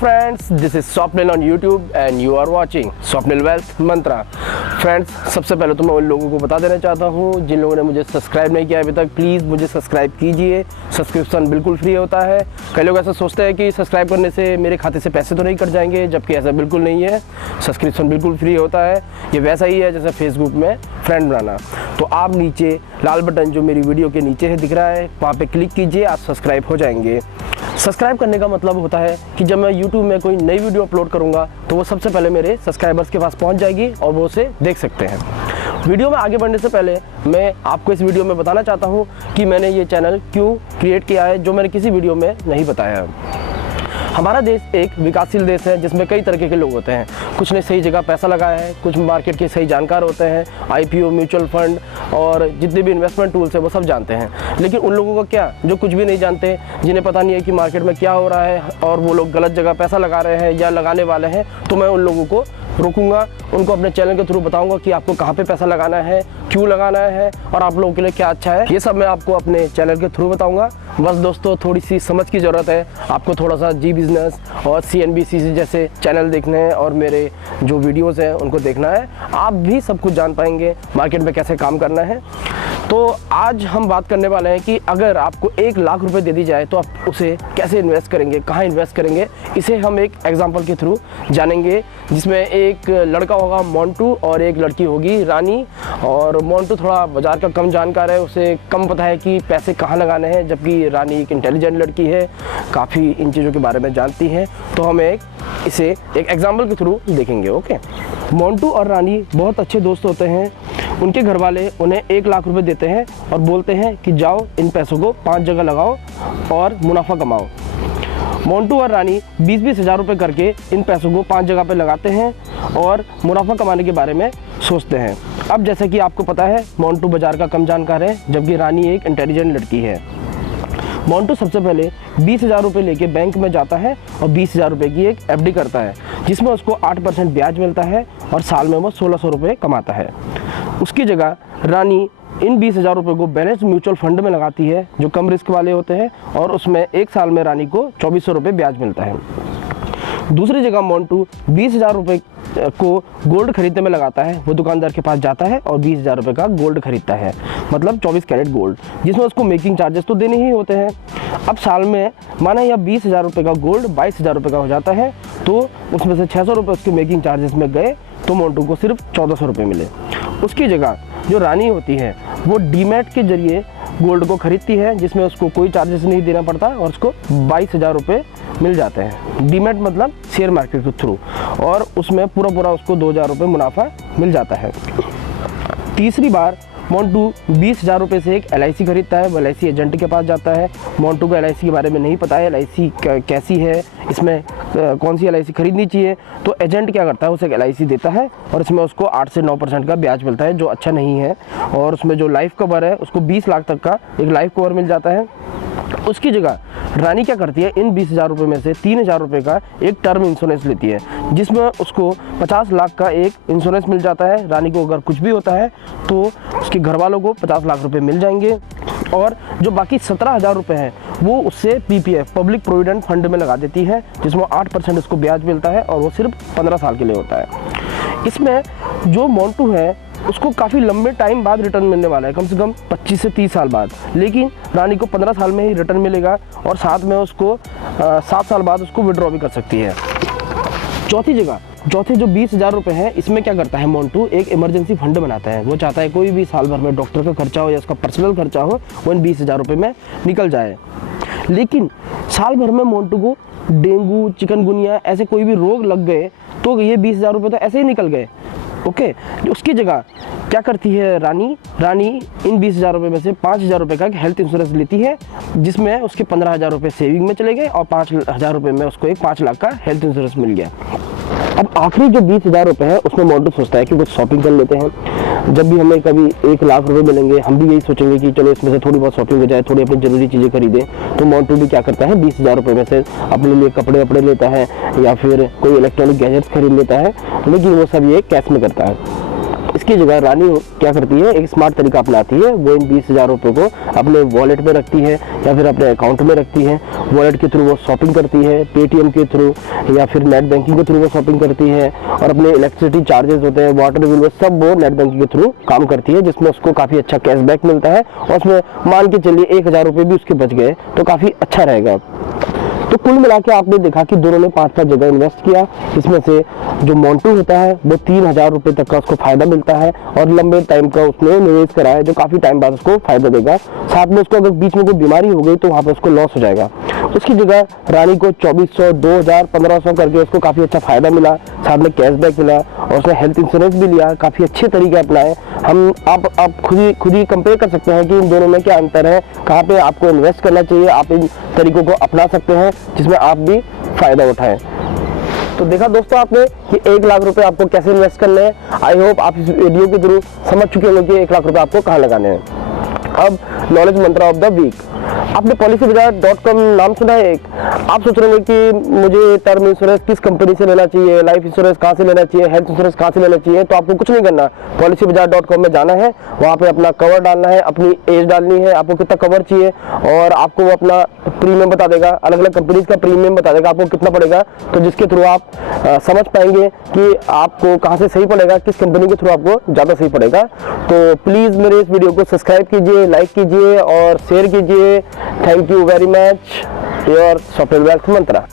Friends, this is Swapnil on YouTube and you are watching Swapnil wealth mantra. Friends, सबसे पहले तो मैं उन लोगों को बता देना चाहता हूँ जिन लोगों ने मुझे सब्सक्राइब नहीं किया अभी तक, प्लीज़ मुझे सब्सक्राइब कीजिए। सब्सक्रिप्शन बिल्कुल फ्री होता है। कई लोग ऐसा सोचते हैं कि सब्सक्राइब करने से मेरे खाते से पैसे तो नहीं कट जाएंगे, जबकि ऐसा बिल्कुल नहीं है। सब्सक्रिप्शन बिल्कुल फ्री होता है। ये वैसा ही है जैसे फेसबुक में फ्रेंड बनाना। तो आप नीचे लाल बटन जो मेरी वीडियो के नीचे है दिख रहा है, वहाँ पे क्लिक कीजिए, आप सब्सक्राइब हो जाएंगे। सब्सक्राइब करने का मतलब होता है कि जब मैं YouTube में कोई नई वीडियो अपलोड करूंगा तो वो सबसे पहले मेरे सब्सक्राइबर्स के पास पहुंच जाएगी और वो उसे देख सकते हैं। वीडियो में आगे बढ़ने से पहले मैं आपको इस वीडियो में बताना चाहता हूं कि मैंने ये चैनल क्यों क्रिएट किया है, जो मैंने किसी वीडियो में नहीं बताया है। हमारा देश एक विकासशील देश है जिसमें कई तरीके के लोग होते हैं। कुछ ने सही जगह पैसा लगाया है, कुछ मार्केट के सही जानकार होते हैं, IPO, म्यूचुअल फंड और जितने भी इन्वेस्टमेंट टूल्स है वो सब जानते हैं। लेकिन उन लोगों का क्या, जो कुछ भी नहीं जानते, जिन्हें पता नहीं है कि मार्केट में क्या हो रहा है और वो लोग गलत जगह पैसा लगा रहे हैं या लगाने वाले हैं, तो मैं उन लोगों को रोकूंगा, उनको अपने चैनल के थ्रू बताऊंगा कि आपको कहाँ पे पैसा लगाना है, क्यों लगाना है और आप लोगों के लिए क्या अच्छा है। ये सब मैं आपको अपने चैनल के थ्रू बताऊंगा। बस दोस्तों, थोड़ी सी समझ की ज़रूरत है। आपको थोड़ा सा जी बिजनेस और CNBC जैसे चैनल देखने हैं और मेरे जो वीडियोज़ हैं उनको देखना है। आप भी सब कुछ जान पाएंगे मार्केट में कैसे काम करना है। तो आज हम बात करने वाले हैं कि अगर आपको 1 लाख रुपए दे दी जाए तो आप उसे कैसे इन्वेस्ट करेंगे, कहाँ इन्वेस्ट करेंगे, इसे हम एक एग्जांपल के थ्रू जानेंगे। जिसमें एक लड़का होगा मोंटू और एक लड़की होगी रानी। और मोंटू थोड़ा बाजार का कम जानकार है, उसे कम पता है कि पैसे कहाँ लगाने हैं, जबकि रानी एक इंटेलिजेंट लड़की है, काफ़ी इन चीज़ों के बारे में जानती है। तो हम इसे एक एग्जाम्पल के थ्रू देखेंगे। ओके, मोंटू और रानी बहुत अच्छे दोस्त होते हैं। उनके घर वाले उन्हें 1 लाख रुपए देते हैं और बोलते हैं कि जाओ इन पैसों को 5 जगह लगाओ और मुनाफा कमाओ। मोंटू और रानी 20-20 हज़ार रुपये करके इन पैसों को 5 जगह पे लगाते हैं और मुनाफा कमाने के बारे में सोचते हैं। अब जैसे कि आपको पता है, मोंटू बाजार का कम जानकार है, जबकि रानी एक इंटेलिजेंट लड़की है। मोंटू सबसे पहले 20 हज़ार रुपये लेके बैंक में जाता है और 20 हज़ार रुपये की एक FD करता है, जिसमें उसको 8% ब्याज मिलता है और साल में वो 1600 रुपये कमाता है। उसकी जगह रानी इन 20 हज़ार रुपये को बैलेंस म्यूचुअल फंड में लगाती है, जो कम रिस्क वाले होते हैं, और उसमें एक साल में रानी को 2400 रुपये ब्याज मिलता है। दूसरी जगह मोंटू 20 हज़ार रुपये को गोल्ड खरीदने में लगाता है। वो दुकानदार के पास जाता है और 20 हज़ार रुपये का गोल्ड खरीदता है, मतलब 24 कैरेट गोल्ड, जिसमें उसको मेकिंग चार्जेस तो देने ही होते हैं। अब साल में माना यह 20 हज़ार रुपये का गोल्ड 22 हज़ार रुपये का हो जाता है, तो उसमें से 600 रुपये उसके मेकिंग चार्जेस में गए, तो मोंटू को सिर्फ 1400 रुपये मिले। उसकी जगह जो रानी होती है वो डीमैट के जरिए गोल्ड को खरीदती है, जिसमें उसको कोई चार्जेस नहीं देना पड़ता और उसको 22 हज़ार रुपये मिल जाते हैं। डीमैट मतलब शेयर मार्केट के थ्रू, और उसमें पूरा उसको 2000 रुपये मुनाफा मिल जाता है। तीसरी बार मोंटू 20 हज़ार रुपये से एक LIC खरीदता है। वो LIC एजेंट के पास जाता है। मोंटू को LIC के बारे में नहीं पता है, LIC कैसी है, इसमें कौन सी LIC खरीदनी चाहिए। तो एजेंट क्या करता है, उसे एक LIC देता है और इसमें उसको 8 से 9% का ब्याज मिलता है, जो अच्छा नहीं है। और उसमें जो लाइफ कवर है उसको 20 लाख तक का एक लाइफ कवर मिल जाता है। उसकी जगह रानी क्या करती है, इन 20 हज़ार रुपये में से 3 हज़ार रुपये का एक टर्म इंश्योरेंस लेती है, जिसमें उसको 50 लाख का एक इंश्योरेंस मिल जाता है। रानी को अगर कुछ भी होता है तो उसके घर वालों को 50 लाख रुपए मिल जाएंगे। और जो बाकी 17 हज़ार रुपये हैं वो उससे PPF पब्लिक प्रोविडेंट फंड में लगा देती है, जिसमें 8% उसको ब्याज मिलता है और वो सिर्फ 15 साल के लिए होता है। इसमें जो मोंटू है उसको काफ़ी लंबे टाइम बाद रिटर्न मिलने वाला है, कम से कम 25 से 30 साल बाद। लेकिन रानी को 15 साल में ही रिटर्न मिलेगा और साथ में उसको 7 साल बाद उसको विड्रॉ भी कर सकती है। चौथे जो 20 हज़ार रुपये हैं, इसमें क्या करता है मोंटू, एक इमरजेंसी फंड बनाता है। वो चाहता है कोई भी साल भर में डॉक्टर का खर्चा हो या उसका पर्सनल खर्चा हो, वो इन 20 हज़ार रुपये में निकल जाए। लेकिन साल भर में मोंटू को डेंगू, चिकनगुनिया ऐसे कोई भी रोग लग गए तो ये 20 हज़ार रुपये तो ऐसे ही निकल गए। ओके, उसकी जगह क्या करती है रानी इन 20 हज़ार रुपये में से 5 हज़ार रुपये का एक हेल्थ इंश्योरेंस लेती है, जिसमें उसके 15 हज़ार रुपये सेविंग में चले गए और 5 हज़ार रुपये में उसको एक 5 लाख का हेल्थ इंश्योरेंस मिल गया। अब आखिरी जो 20 हज़ार रुपये है उसमें मोंटू सोचता है कि कुछ शॉपिंग कर लेते हैं। जब भी हमें कभी 1 लाख रुपए मिलेंगे, हम भी यही सोचेंगे कि चलो इसमें से थोड़ी बहुत शॉपिंग हो जाए, थोड़ी अपनी जरूरी चीज़ें खरीदें। तो मोंटू भी क्या करता है, 20 हज़ार रुपये में से अपने लिए कपड़े लेता है या फिर कोई इलेक्ट्रॉनिक गैजेट्स खरीद लेता है, लेकिन वो सब ये कैश में करता है। इसकी जगह रानी क्या करती है, एक स्मार्ट तरीका अपनाती है। वो इन 20,000 रुपये को अपने वॉलेट में रखती है या फिर अपने अकाउंट में रखती है। वॉलेट के थ्रू वो शॉपिंग करती है, पेटीएम के थ्रू या फिर नेट बैंकिंग के थ्रू वो शॉपिंग करती है, और अपने इलेक्ट्रिसिटी चार्जेस होते हैं, वाटर बिल, वो सब वो नेट बैंकिंग के थ्रू काम करती है, जिसमें उसको काफ़ी अच्छा कैशबैक मिलता है। और उसमें मान के चलिए 1,000 रुपये भी उसके बच गए तो काफ़ी अच्छा रहेगा। तो कुल मिला के आपने देखा कि दोनों ने 5-5 जगह इन्वेस्ट किया। इसमें से जो मोंटू होता है वो 3,000 रुपये तक का उसको फायदा मिलता है, और लंबे टाइम का उसने निवेश करा है जो काफ़ी टाइम बाद उसको फायदा देगा। साथ में उसको अगर बीच में कोई बीमारी हो गई तो वहाँ पर उसको लॉस हो जाएगा। उसकी जगह रानी को 2,400, 2,000, 1,500 करके उसको काफ़ी अच्छा फायदा मिला, साथ में कैशबैक मिला, और उसने हेल्थ इंश्योरेंस भी लिया। काफ़ी अच्छे तरीके अपनाए। आप खुद ही कंपेयर कर सकते हैं कि इन दोनों में क्या अंतर है, कहाँ पे आपको इन्वेस्ट करना चाहिए। आप इन तरीकों को अपना सकते हैं जिसमें आप भी फायदा उठाएं। तो देखा दोस्तों आपने कि 1 लाख रुपए आपको कैसे इन्वेस्ट करने हैं। आई होप आप इस वीडियो के थ्रू समझ चुके होंगे कि 1 लाख रुपए आपको कहाँ लगाने हैं। अब knowledge mantra of the week. आपने policybazaar.com नाम सुना है एक। आप सोच रहे हैं कि मुझे टर्म इंश्योरेंस किस कंपनी से लेना चाहिए, लाइफ इंश्योरेंस कहाँ से लेना चाहिए, हेल्थ इंश्योरेंस कहाँ से लेना चाहिए। तो आपको कुछ नहीं करना, policybazaar.com में जाना है, वहाँ पे अपना कवर डालना है, अपनी एज डालनी है, आपको कितना कवर चाहिए, और आपको वो अपना प्रीमियम बता देगा, अलग अलग कंपनीज का प्रीमियम बता देगा आपको कितना पड़ेगा। तो जिसके थ्रू आप समझ पाएंगे कि आपको कहाँ से सही पड़ेगा, किस कंपनी के थ्रू आपको ज़्यादा सही पड़ेगा। तो प्लीज़ मेरे इस वीडियो को सब्सक्राइब कीजिए, लाइक कीजिए और शेयर कीजिए। Thank you very much. Your software wealth Mantra.